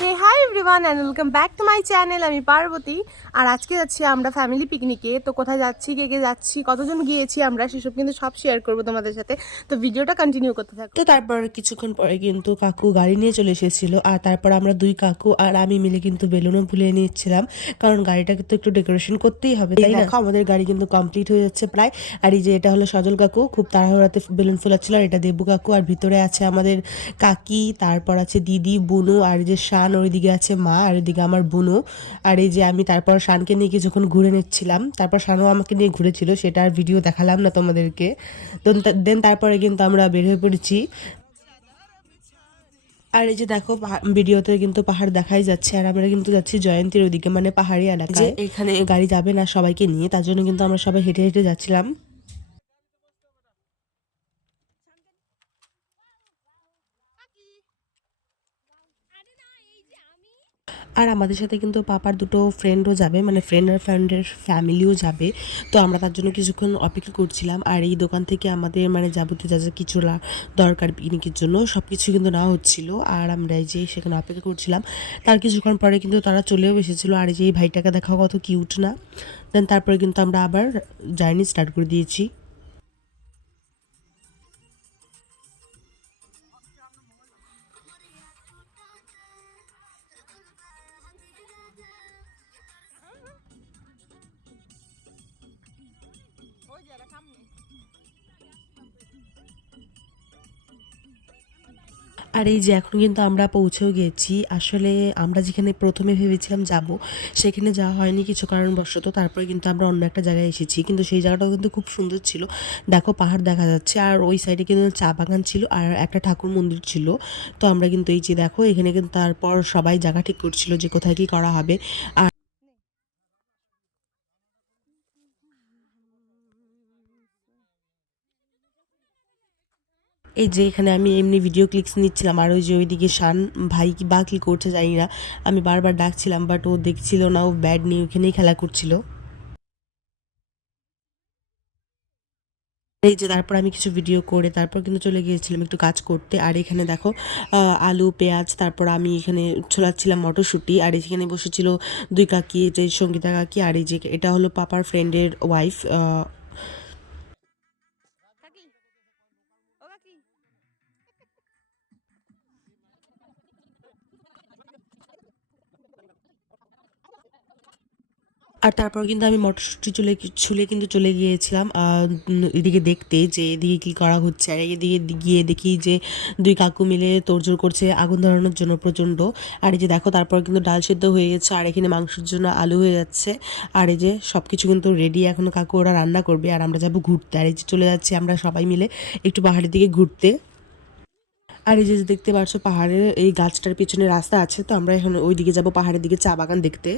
Hey hi everyone and welcome back to my channel. আমি পার্বতী, আর আজকে যাচ্ছি আমরা ফ্যামিলি পিকনিকে। তো কোথায় যাচ্ছি, কে কে যাচ্ছি, কতজন গিয়েছি আমরা, সেসব কিন্তু সব শেয়ার করবো তোমাদের সাথে। তো ভিডিওটা কন্টিনিউ করতে থাকো। তো তারপর কিছুক্ষণ পরে কিন্তু কাকু গাড়ি নিয়ে চলে এসেছিল, আর তারপর আমরা দুই কাকু আর আমি মিলে কিন্তু বেলুনও ফুলিয়ে নিচ্ছিলাম, কারণ গাড়িটাকে তো একটু ডেকোরেশন করতেই হবে, তাই না? দেখো আমাদের গাড়ি কিন্তু কমপ্লিট হয়ে যাচ্ছে প্রায়। আর এই যে এটা হলো সজল কাকু, খুব তাড়াহুড়াতে বেলুন ফোলাচ্ছিল। আর এটা দেবু কাকু, আর ভিতরে আছে আমাদের কাকি, তারপর আছে দিদি, বুনু, আর এই যে শান, ওইদিকে আছে মা, আর এদিকে আমার বুনু। আর এই যে আমি তারপর শানকে নিয়ে কিছুক্ষণ ঘুরে নিচ্ছিলাম, তারপর শানও আমাকে নিয়ে ঘুরেছিল, সেটা আর ভিডিও দেখালাম না তোমাদেরকে। দেন তারপরে কিন্তু আমরা বের হয়ে পড়েছি। আর এই যে দেখো ভিডিওতে কিন্তু পাহাড় দেখাই যাচ্ছে, আর আমরা কিন্তু যাচ্ছি জয়ন্তীর ওদিকে, মানে পাহাড়ি এলাকায়। যে এখানে গাড়ি যাবে না সবাইকে নিয়ে, তার জন্য কিন্তু আমরা সবাই হেঁটে হেঁটে যাচ্ছিলাম। আর আমাদের সাথে কিন্তু পাপার দুটো ফ্রেন্ডও যাবে, মানে ফ্রেন্ড আর ফ্রেন্ডের ফ্যামিলিও যাবে। তো আমরা তার জন্য কিছুক্ষণ অপেক্ষা করছিলাম। আর এই দোকান থেকে আমাদের মানে যাবতীয় যা যা কিছু দরকার পিকনিকের জন্য সব কিছু কিন্তু নেওয়া হচ্ছিল, আর আমরা এই যে সেখানে অপেক্ষা করছিলাম। তার কিছুক্ষণ পরে কিন্তু তারা চলেও এসেছিলো। আর এই যে এই ভাইটাকে দেখাও কত কিউট না। দেন তারপরে কিন্তু আমরা আবার জার্নি স্টার্ট করে দিয়েছি। আর এই যে এখন কিন্তু আমরা পৌঁছেও গিয়েছি। আসলে আমরা যেখানে প্রথমে ভেবেছিলাম যাব, সেখানে যাওয়া হয়নি কিছু কারণবশত। তারপরে কিন্তু আমরা অন্য একটা জায়গায় এসেছি, কিন্তু সেই জায়গাটাও কিন্তু খুব সুন্দর ছিল। দেখো পাহাড় দেখা যাচ্ছে, আর ওই সাইডে কিন্তু চা বাগান ছিল, আর একটা ঠাকুর মন্দির ছিল। তো আমরা কিন্তু এই যে দেখো এখানে কিন্তু তারপর সবাই জায়গা ঠিক করছিল যে কোথায় কি করা হবে। আর এই যে এখানে আমি এমনি ভিডিও ক্লিপস নিচ্ছিলাম, আর ওই যে ওইদিকে শান ভাই কি বা কি করছে জানি না, আমি বারবার ডাকছিলাম বাট ও দেখছিল না, ও ব্যাড নিয়ে ওখানেই খেলা করছিল। এই যে তারপর আমি কিছু ভিডিও করে তারপর কিন্তু চলে গিয়েছিলাম একটু কাজ করতে। আর এখানে দেখো আলু পেঁয়াজ, তারপর আমি এখানে ছোলাচ্ছিলাম মটরশুঁটি। আর এখানে বসেছিল দুই কাকি, যে সঙ্গীতা কাকি, আর এই যে এটা হলো পাপার ফ্রেন্ডের ওয়াইফ। আর তারপর কিন্তু আমি মটরশুঁটি ছুলে কিন্তু চলে গিয়েছিলাম এদিকে দেখতে যে এদিকে কী করা হচ্ছে। আর এদিকে গিয়ে দেখি যে দুই কাকু মিলে তোড়জোড় করছে আগুন ধরানোর জন্য প্রচণ্ড। আর এই যে দেখো তারপর কিন্তু ডাল সেদ্ধ হয়ে গেছে, আর এখানে মাংসের জন্য আলু হয়ে যাচ্ছে। আর এই যে সব কিছু কিন্তু রেডি, এখনও কাকু ওরা রান্না করবে, আর আমরা যাবো ঘুরতে। আর এই যে চলে যাচ্ছি আমরা সবাই মিলে একটু পাহাড়ের দিকে ঘুরতে। আর এই যে দেখতে পাচ্ছ পাহাড়ের এই গাছটার পিছনে রাস্তা আছে, তো আমরা এখন ওই দিকে যাবো, পাহাড়ের দিকে চা বাগান দেখতে।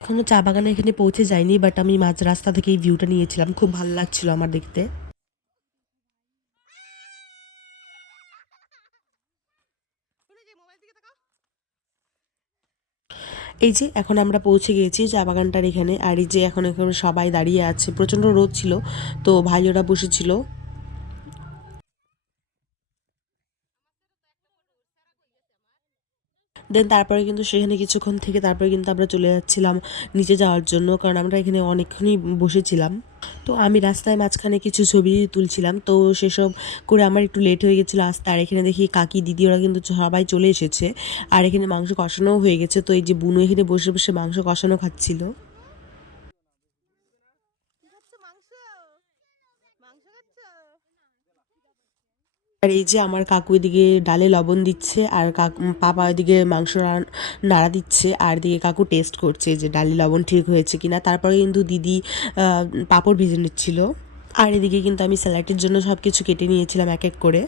এখনো চা বাগানে এখানে পৌঁছে যায়নি, বাট আমি মাঝ রাস্তা থেকে এই ভিউটা নিয়েছিলাম, খুব ভালো লাগছিল আমার দেখতে। এই যে এখন আমরা পৌঁছে গিয়েছি চা বাগানটার এখানে। আর এই যে এখন এখানে সবাই দাঁড়িয়ে আছে, প্রচণ্ড রোদ ছিল, তো ভাই ওরা বসেছিল। দেন তারপরে কিন্তু সেখানে কিছুক্ষণ থেকে তারপরে কিন্তু আমরা চলে যাচ্ছিলাম নিচে যাওয়ার জন্য, কারণ আমরা এখানে অনেকক্ষণই বসেছিলাম। তো আমি রাস্তায় মাঝখানে কিছু ছবি তুলছিলাম, তো সেসব করে আমার একটু লেট হয়ে গেছিলো আসতে। আর এখানে দেখি কাকি দিদি ওরা কিন্তু সবাই চলে এসেছে, আর এখানে মাংস কষানোও হয়ে গেছে। তো এই যে বুনু এখানে বসে বসে মাংস কষানো খাচ্ছিল। আর এই যে আমার কাকু এদিকে ডালে লবণ দিচ্ছে, আর পাপা এদিকে মাংস নাড়া দিচ্ছে, আর এদিকে কাকু টেস্ট করছে যে ডালে লবণ ঠিক হয়েছে কিনা। তারপরে কিন্তু দিদি পাঁপড় ভেজে নিচ্ছিল। আর এদিকে কিন্তু আমি স্যালাডের জন্য সব কিছু কেটে নিয়েছিলাম এক এক করে।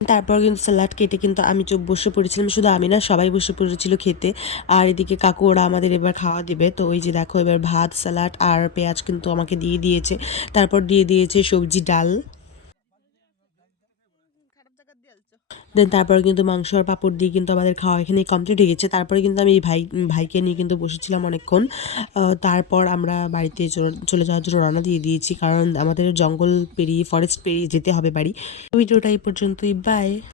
তারপর কিন্তু স্যালাড কেটে কিন্তু আমি বসে পড়েছিলাম, শুধু আমি না সবাই বসে পড়েছিল খেতে। আর এদিকে কাকু ওরা আমাদের এবার খাওয়া দেবে। তো ওই যে দেখো এবার ভাত, স্যালাড আর পেঁয়াজ কিন্তু আমাকে দিয়ে দিয়েছে, তারপর দিয়ে দিয়েছে সবজি, ডাল। দেন তারপরে কিন্তু মাংস আর পাঁপড় দিয়ে কিন্তু আমাদের খাওয়া এখানে কমপ্লিট হয়ে গেছে। তারপরে কিন্তু আমি এই ভাইকে নিয়ে কিন্তু বসেছিলাম অনেকক্ষণ। তারপর আমরা বাড়িতে চলে যাওয়ার জন্য রওনা দিয়ে দিয়েছি, কারণ আমাদের জঙ্গল পেরিয়ে, ফরেস্ট পেরিয়ে যেতে হবে বাড়ি। ভিডিওটা এই পর্যন্তই, বাই।